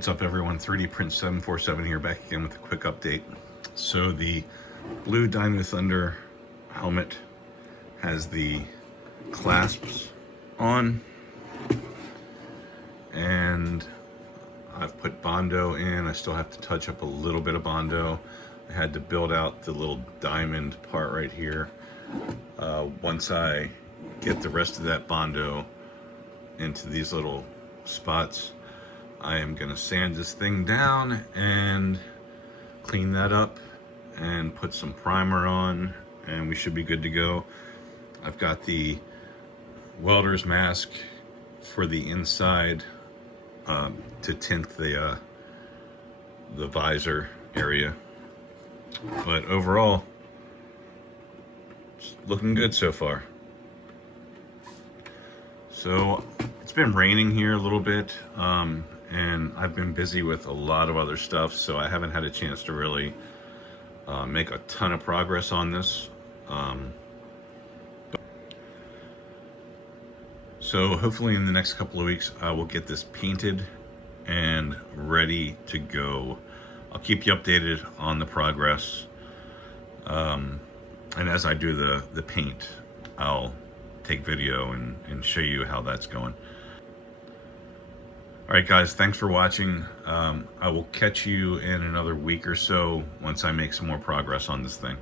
What's up everyone, 3D Print 747 here, back again with a quick update. So the blue Dino Thunder helmet has the clasps on, and I've put Bondo in. I still have to touch up a little bit of Bondo. I had to build out the little diamond part right here. Once I get the rest of that Bondo into these little spots, I am gonna sand this thing down and clean that up and put some primer on, and we should be good to go. I've got the welder's mask for the inside to tint the visor area, but overall it's looking good so far. So it's been raining here a little bit, and I've been busy with a lot of other stuff, so I haven't had a chance to really make a ton of progress on this. So hopefully in the next couple of weeks I will get this painted and ready to go. I'll keep you updated on the progress, and as I do the paint, I'll take video and show you how that's going. All right guys, thanks for watching. I will catch you in another week or so once I make some more progress on this thing.